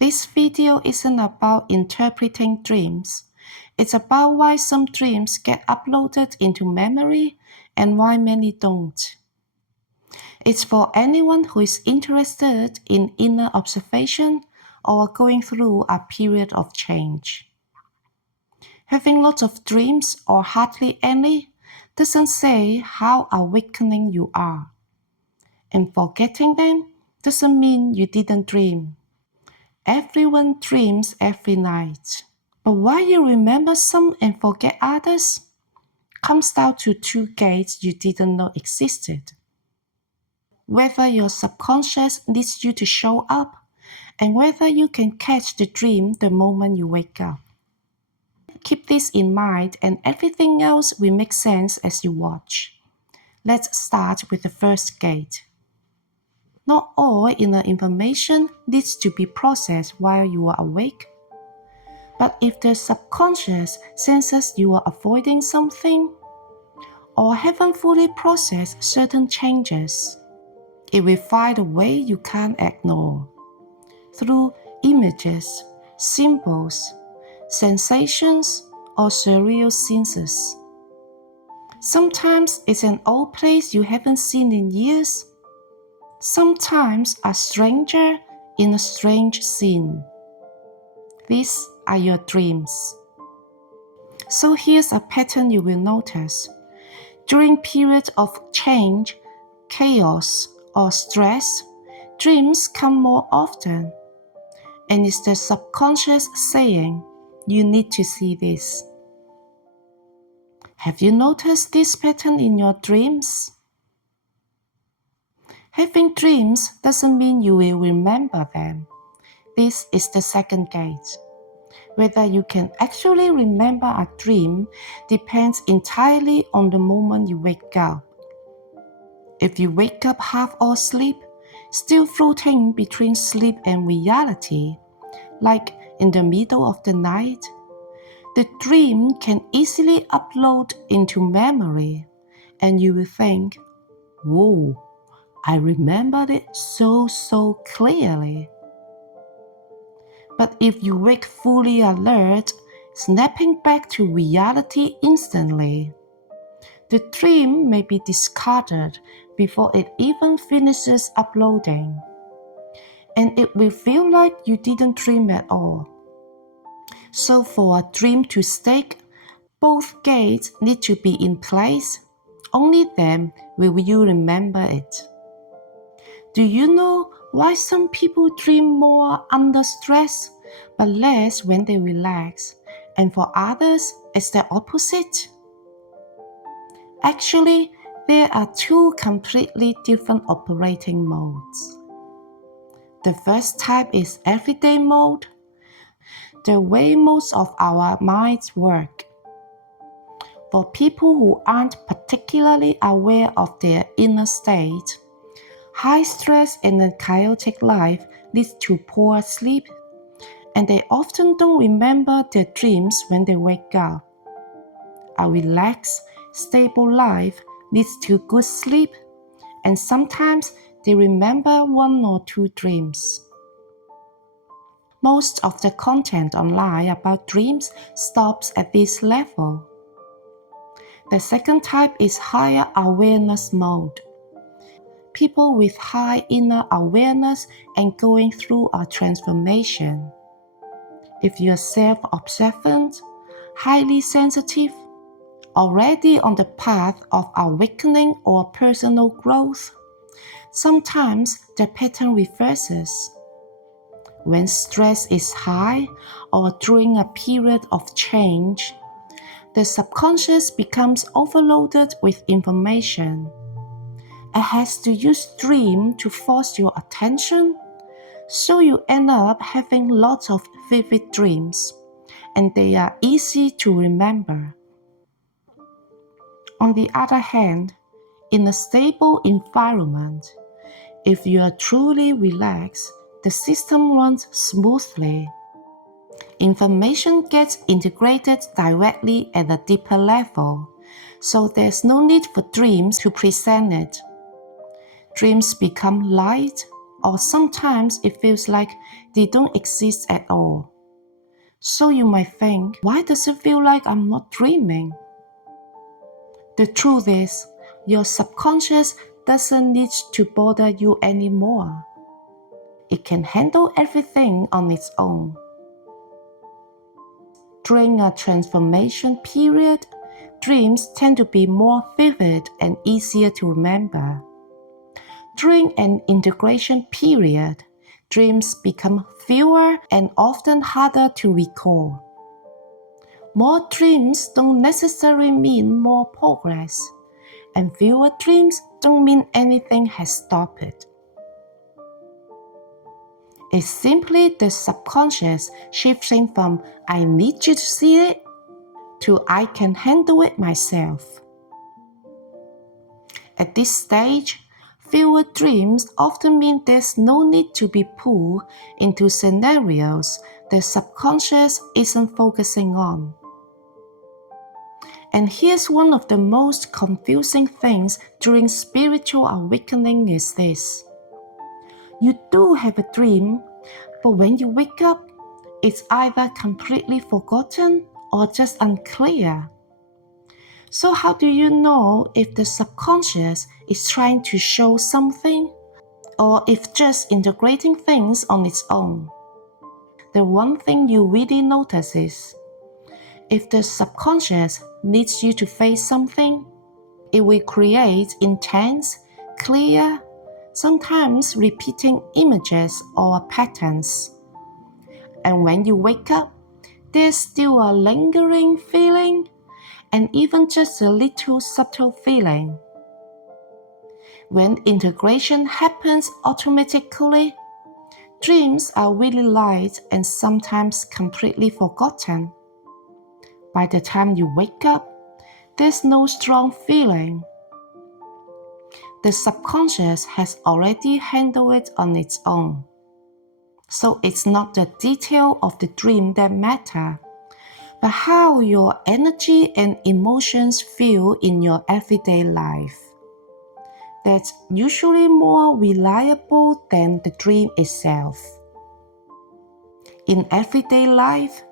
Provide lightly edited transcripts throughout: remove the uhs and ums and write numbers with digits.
This video isn't about interpreting dreams. It's about why some dreams get uploaded into memory and why many don't. It's for anyone who is interested in inner observation or going through a period of change. Having lots of dreams or hardly any doesn't say how awakening you are. And forgetting them doesn't mean you didn't dream. Everyone dreams every night. But why you remember some and forget others comes down to two gates you didn't know existed. Whether your subconscious needs you to show up and whether you can catch the dream the moment you wake up. Keep this in mind and everything else will make sense as you watch. Let's start with the first gate. Not all inner information needs to be processed while you are awake. But if the subconscious senses you are avoiding something or haven't fully processed certain changes, it will find a way you can't ignore. Through images, symbols, sensations, or surreal senses. Sometimes it's an old place you haven't seen in years. Sometimes a stranger in a strange scene. These are your dreams. So here's a pattern you will notice. During periods of change, chaos, or stress, dreams come more often. And it's the subconscious saying, you need to see this. Have you noticed this pattern in your dreams? Having dreams doesn't mean you will remember them. This is the second gate. Whether you can actually remember a dream depends entirely on the moment you wake up. If you wake up half asleep, still floating between sleep and reality, like in the middle of the night, the dream can easily upload into memory and you will think, whoa, I remembered it so clearly. But if you wake fully alert, snapping back to reality instantly, the dream may be discarded before it even finishes uploading. And it will feel like you didn't dream at all. So for a dream to stick, both gates need to be in place. Only then will you remember it. Do you know why some people dream more under stress, but less when they relax, and for others it's the opposite? Actually, there are two completely different operating modes. The first type is everyday mode, the way most of our minds work. For people who aren't particularly aware of their inner state, high stress and a chaotic life leads to poor sleep, and they often don't remember their dreams when they wake up. A relaxed, stable life leads to good sleep, and sometimes they remember one or two dreams. Most of the content online about dreams stops at this level. The second type is higher awareness mode. People with high inner awareness and going through a transformation. If you're self-observant, highly sensitive, already on the path of awakening or personal growth, sometimes the pattern reverses. When stress is high or during a period of change, the subconscious becomes overloaded with information. It has to use dream to force your attention, so you end up having lots of vivid dreams, and they are easy to remember. On the other hand, in a stable environment, if you are truly relaxed, the system runs smoothly. Information gets integrated directly at a deeper level, so there's no need for dreams to present it. Dreams become light, or sometimes it feels like they don't exist at all. So you might think, why does it feel like I'm not dreaming? The truth is, your subconscious doesn't need to bother you anymore. It can handle everything on its own. During a transformation period, dreams tend to be more vivid and easier to remember. During an integration period, dreams become fewer and often harder to recall. More dreams don't necessarily mean more progress, and fewer dreams don't mean anything has stopped. It's simply the subconscious shifting from I need you to see it to I can handle it myself. At this stage, fewer dreams often mean there's no need to be pulled into scenarios the subconscious isn't focusing on. And here's one of the most confusing things during spiritual awakening is this. You do have a dream, but when you wake up, it's either completely forgotten or just unclear. So how do you know if the subconscious is trying to show something or if just integrating things on its own? The one thing you really notice is, if the subconscious needs you to face something, it will create intense, clear, sometimes repeating images or patterns. And when you wake up, there's still a lingering feeling and even just a little subtle feeling. When integration happens automatically, dreams are really light and sometimes completely forgotten. By the time you wake up, there's no strong feeling. The subconscious has already handled it on its own. So it's not the detail of the dream that matter, but how your energy and emotions feel in your everyday life. That's usually more reliable than the dream itself. In everyday life,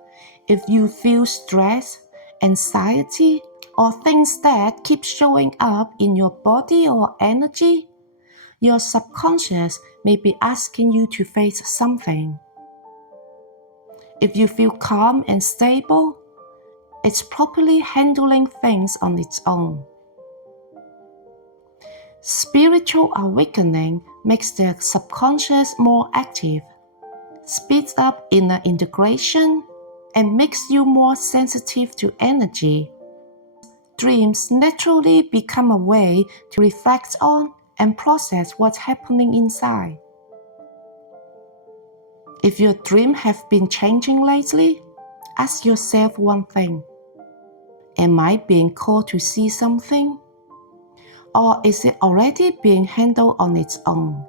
if you feel stress, anxiety, or things that keep showing up in your body or energy, your subconscious may be asking you to face something. If you feel calm and stable, it's properly handling things on its own. Spiritual awakening makes the subconscious more active, speeds up inner integration, and makes you more sensitive to energy. Dreams naturally become a way to reflect on and process what's happening inside. If your dreams have been changing lately, ask yourself one thing. Am I being called to see something? Or is it already being handled on its own?